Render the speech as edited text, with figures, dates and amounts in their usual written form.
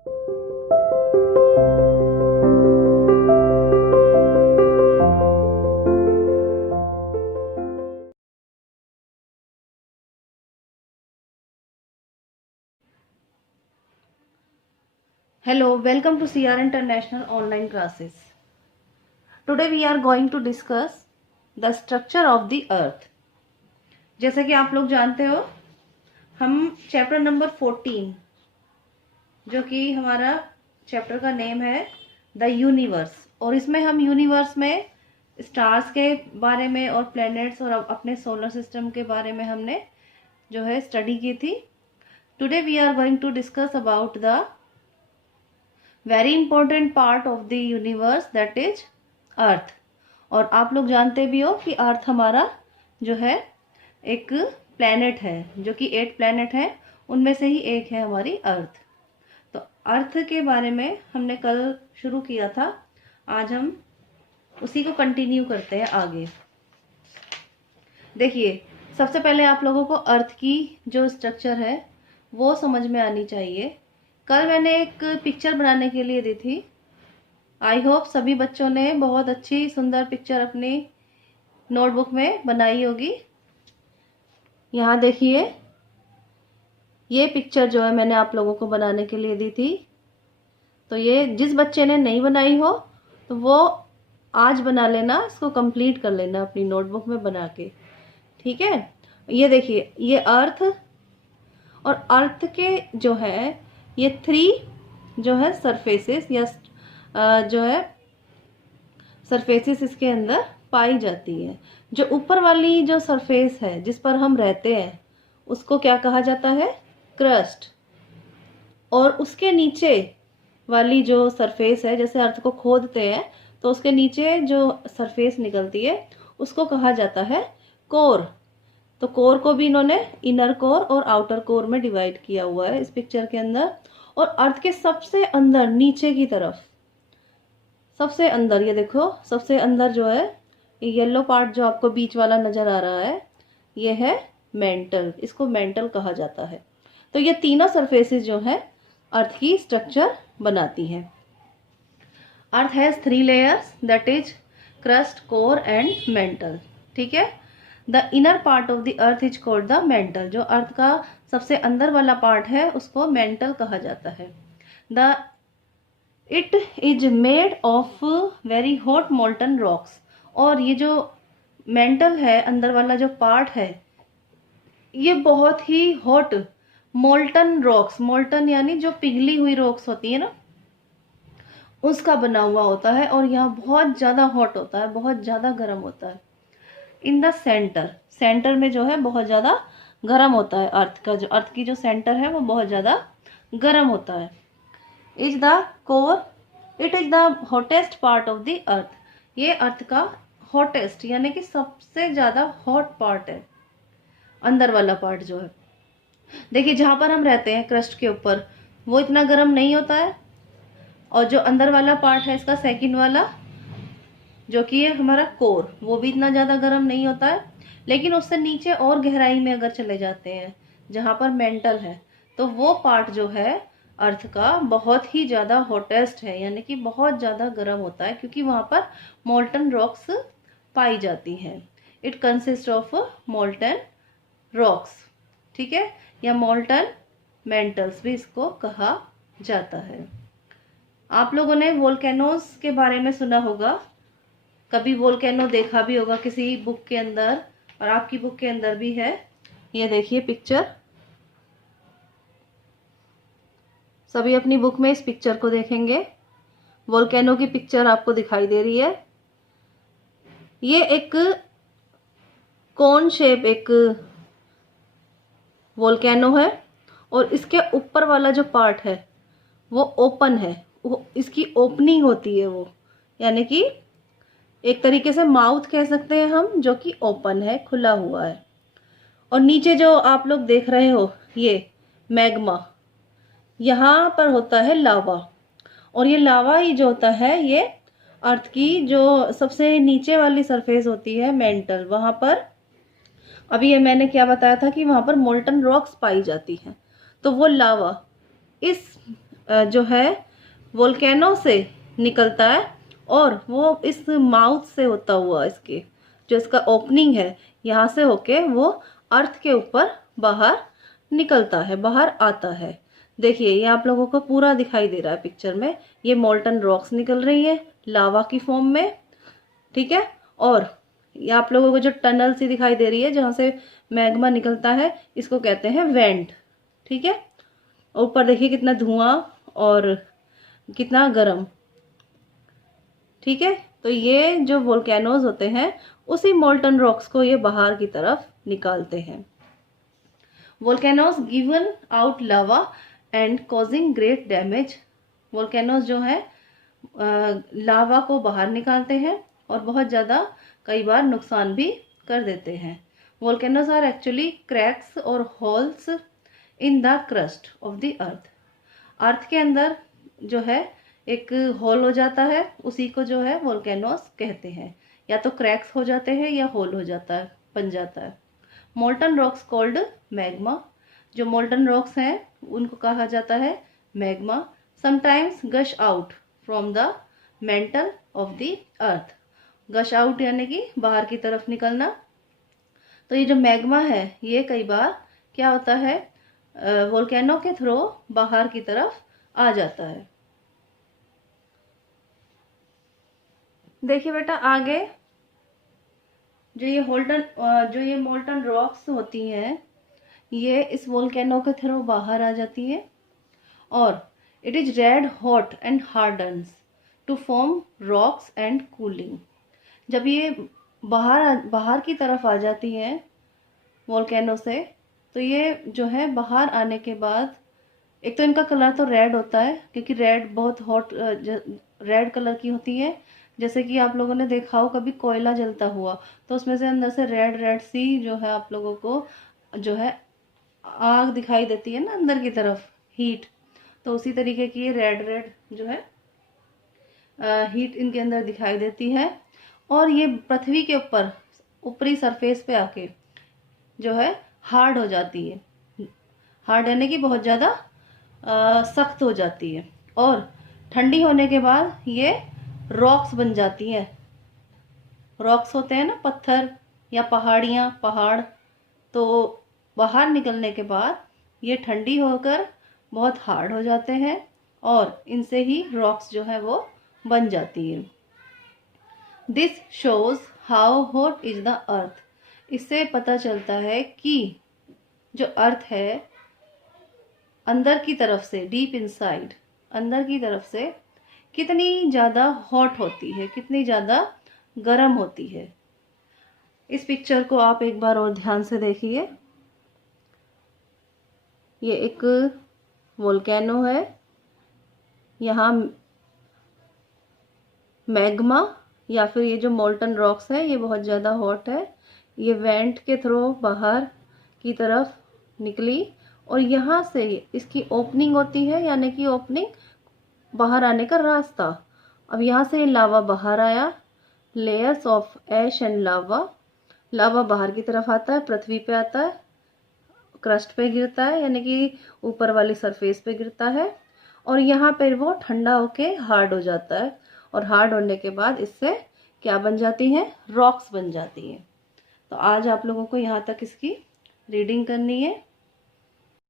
Hello, welcome to CR International online classes. Today we are going to discuss the structure of the earth. जैसा कि आप लोग जानते हो, हम चैप्टर नंबर 14, जो कि हमारा चैप्टर का नेम है द यूनिवर्स, और इसमें हम यूनिवर्स में स्टार्स के बारे में और प्लैनेट्स और अपने सोलर सिस्टम के बारे में हमने जो है स्टडी की थी. Today we are going to discuss about the very important part of the universe, that is Earth. और आप लोग जानते भी हो कि अर्थ हमारा जो है एक प्लैनेट है, जो कि 8 प्लैनेट है, उनमें से ही एक है हमारी अर्थ. तो अर्थ के बारे में हमने कल शुरू किया था, आज हम उसी को कंटिन्यू करते हैं आगे. देखिए, सबसे पहले आप लोगों को अर्थ की जो स्ट्रक्चर है वो समझ में आनी चाहिए. कल मैंने एक पिक्चर बनाने के लिए दी थी. आई होप सभी बच्चों ने बहुत अच्छी सुंदर पिक्चर अपनी नोटबुक में बनाई होगी. यहाँ देखिए, ये पिक्चर जो है मैंने आप लोगों को बनाने के लिए दी थी. तो ये जिस बच्चे ने नहीं बनाई हो तो वो आज बना लेना, इसको कंप्लीट कर लेना अपनी नोटबुक में बना के. ठीक है. ये देखिए, ये अर्थ, और अर्थ के जो है ये 3 जो है सरफेसेस या जो है सरफेसेस इसके अंदर पाई जाती है. जो ऊपर वाली जो सरफेस है जिस पर हम रहते हैं उसको क्या कहा जाता है? क्रस्ट. और उसके नीचे वाली जो सरफेस है, जैसे अर्थ को खोदते हैं तो उसके नीचे जो सरफेस निकलती है उसको कहा जाता है कोर. तो कोर को भी इन्होंने इनर कोर और आउटर कोर में डिवाइड किया हुआ है इस पिक्चर के अंदर. और अर्थ के सबसे अंदर नीचे की तरफ, सबसे अंदर, ये देखो सबसे अंदर जो है ये येलो पार्ट जो आपको बीच वाला नजर आ रहा है, ये है मेंटल. इसको मेंटल कहा जाता है. तो ये तीनों सरफेसेस जो है अर्थ की स्ट्रक्चर बनाती हैं. Earth has 3 layers, that is crust, core and mental. ठीक है. The inner part of the earth is called the mental. जो अर्थ का सबसे अंदर वाला पार्ट है उसको मेंटल कहा जाता है. The it is made of very hot molten rocks. और ये जो मेंटल है, अंदर वाला जो पार्ट है, ये बहुत ही हॉट मोल्टन रॉक्स, मोल्टन यानी जो पिघली हुई रॉक्स होती है ना, उसका बना हुआ होता है. और यहाँ बहुत ज्यादा हॉट होता है, बहुत ज्यादा गर्म होता है. इन द सेंटर, सेंटर में जो है बहुत ज्यादा गर्म होता है. अर्थ का जो, अर्थ की जो सेंटर है वो बहुत ज्यादा गर्म होता है. Is the core, it is the hottest part of the अर्थ. ये अर्थ का हॉटेस्ट यानी कि सबसे ज्यादा हॉट पार्ट है, अंदर वाला पार्ट जो है. देखिए, जहां पर हम रहते हैं क्रस्ट के ऊपर, वो इतना गर्म नहीं होता है. और जो अंदर वाला पार्ट है इसका सेकंड वाला, जो कि है हमारा कोर, वो भी इतना ज्यादा गर्म नहीं होता है. लेकिन उससे नीचे और गहराई में अगर चले जाते हैं जहां पर मेंटल है, तो वो पार्ट जो है अर्थ का बहुत ही ज्यादा हॉटेस्ट है, यानी कि बहुत ज्यादा गर्म होता है, क्योंकि वहां पर मोल्टन रॉक्स पाई जाती हैं. It consist of molten rocks. ठीक है. या मोल्टन मेंटल्स भी इसको कहा जाता है. आप लोगों ने वोल्केनोज के बारे में सुना होगा, कभी वोल्केनो देखा भी होगा किसी बुक के अंदर, और आपकी बुक के अंदर भी है. ये देखिए पिक्चर, सभी अपनी बुक में इस पिक्चर को देखेंगे. वोल्केनो की पिक्चर आपको दिखाई दे रही है. ये एक कोन शेप एक वोल्केनो है, और इसके ऊपर वाला जो पार्ट है वो ओपन है. वो इसकी ओपनिंग होती है, वो यानी कि एक तरीके से माउथ कह सकते हैं हम, जो कि ओपन है, खुला हुआ है. और नीचे जो आप लोग देख रहे हो ये मैग्मा, यहाँ पर होता है लावा. और ये लावा ही जो होता है ये अर्थ की जो सबसे नीचे वाली सरफेस होती है मेंटल, वहां पर अभी ये मैंने क्या बताया था कि वहां पर मोल्टन रॉक्स पाई जाती हैं. तो वो लावा इस जो है वोल्केनो से निकलता है और वो इस माउथ से होता हुआ इसके जो इसका ओपनिंग है यहाँ से होके वो अर्थ के ऊपर बाहर निकलता है, बाहर आता है। देखिए ये आप लोगों को पूरा दिखाई दे रहा है पिक्चर में। ये मोल्टन रॉक्स निकल रही है लावा की फॉर्म में, ठीक है। और ये आप लोगों को जो टनल सी दिखाई दे रही है जहाँ से मैग्मा निकलता है, इसको कहते हैं वेंट, ठीक है। ऊपर देखिए कितना धुआं और कितना गर्म, ठीक है। तो ये जो वोल्केनोज होते हैं उसी मोल्टन रॉक्स को ये बाहर की तरफ निकालते हैं। Volcanoes given out lava and causing great damage. Volcanoes जो है लावा को बाहर निकालते हैं और बहुत ज़्यादा कई बार नुकसान भी कर देते हैं। वोल्केनोज आर एक्चुअली क्रैक्स और holes in the crust of the Earth. Earth के अंदर जो है एक होल हो जाता है, उसी को जो है वोल्केनोज कहते हैं। या तो क्रैक्स हो जाते हैं या होल हो जाता है, बन जाता है। Molten rocks called magma. जो मोल्टन रॉक्स हैं उनको कहा जाता है magma. Sometimes gush out from the mantle of the Earth. Gush out यानी कि बाहर की तरफ निकलना। तो ये जो मैग्मा है ये कई बार क्या होता है, वोल्केनो के थ्रू बाहर की तरफ आ जाता है। देखिए बेटा आगे जो ये मोल्टन रॉक्स होती हैं ये इस वोल्केनो के थ्रू बाहर आ जाती है और it is red hot and hardens to form rocks and cooling. जब ये बाहर की तरफ आ जाती हैं वोल्केनो से, तो ये जो है बाहर आने के बाद एक तो इनका कलर तो रेड होता है, क्योंकि रेड बहुत हॉट रेड कलर की होती है। जैसे कि आप लोगों ने देखा हो कभी कोयला जलता हुआ, तो उसमें से अंदर से रेड रेड सी जो है आप लोगों को जो है आग दिखाई देती है ना अंदर की तरफ, हीट। तो उसी तरीके की ये रेड रेड जो है हीट इनके अंदर दिखाई देती है और ये पृथ्वी के ऊपर ऊपरी सरफेस पे आके जो है हार्ड हो जाती है। हार्ड यानी कि बहुत ज़्यादा सख्त हो जाती है और ठंडी होने के बाद ये रॉक्स बन जाती हैं। रॉक्स होते हैं ना पत्थर या पहाड़ियाँ, पहाड़। तो बाहर निकलने के बाद ये ठंडी होकर बहुत हार्ड हो जाते हैं और इनसे ही रॉक्स जो है वो बन जाती है। This shows how hot is the earth. इससे पता चलता है कि जो अर्थ है अंदर की तरफ से, डीप इनसाइड अंदर की तरफ से कितनी ज़्यादा हॉट होती है, कितनी ज़्यादा गर्म होती है। इस पिक्चर को आप एक बार और ध्यान से देखिए। ये एक वोल्केनो है, यहाँ मैग्मा या फिर ये जो मोल्टन रॉक्स है ये बहुत ज़्यादा हॉट है। ये वेंट के थ्रू बाहर की तरफ निकली और यहाँ से इसकी ओपनिंग होती है, यानी कि ओपनिंग बाहर आने का रास्ता। अब यहाँ से लावा बाहर आया, लेयर्स ऑफ ऐश एंड लावा। लावा बाहर की तरफ आता है, पृथ्वी पे आता है, क्रस्ट पे गिरता है यानी कि ऊपर वाली सरफेस पे गिरता है और यहाँ पर वो ठंडा होके हार्ड हो जाता है और हार्ड होने के बाद इससे क्या बन जाती हैं, रॉक्स बन जाती हैं। तो आज आप लोगों को यहाँ तक इसकी रीडिंग करनी है।